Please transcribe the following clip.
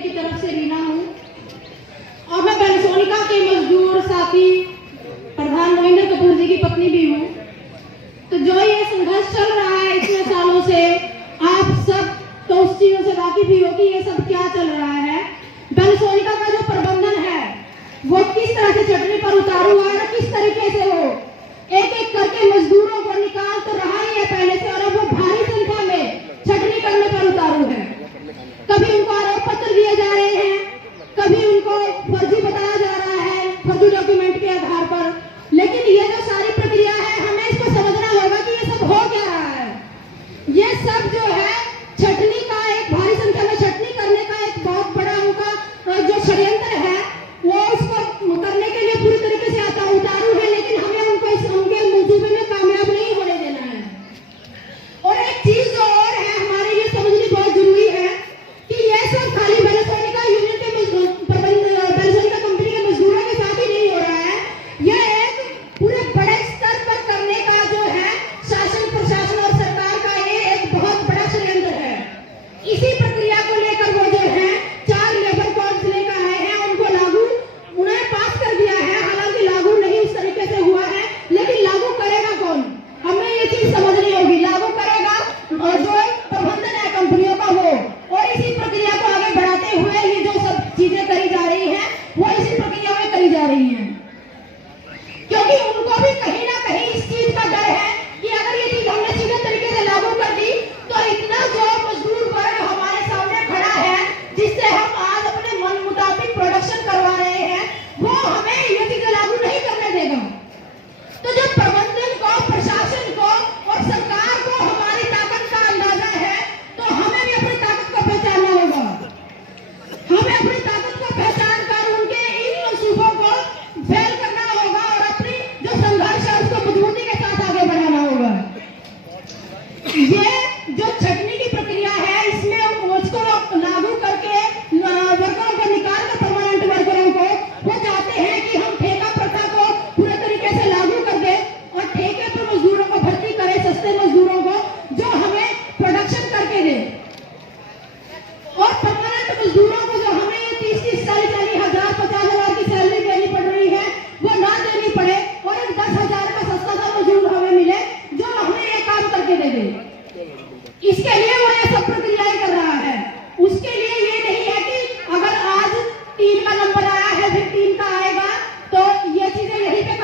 की तरफ से रीना हूँ और मैं बेलसोनिका के मजदूर साथी प्रधान रविंद्र कपूर जी की पत्नी भी हूँ। तो जो ये संघर्ष चल रहा है इतने सालों से, आप सब तो उस चीजों से वाकिफ ही हो कि ये सब क्या चल रहा है। बेलसोनिका का जो प्रबंधन है वो किस तरह से चटनी पर उतारू हुआ है, किस तरीके से हो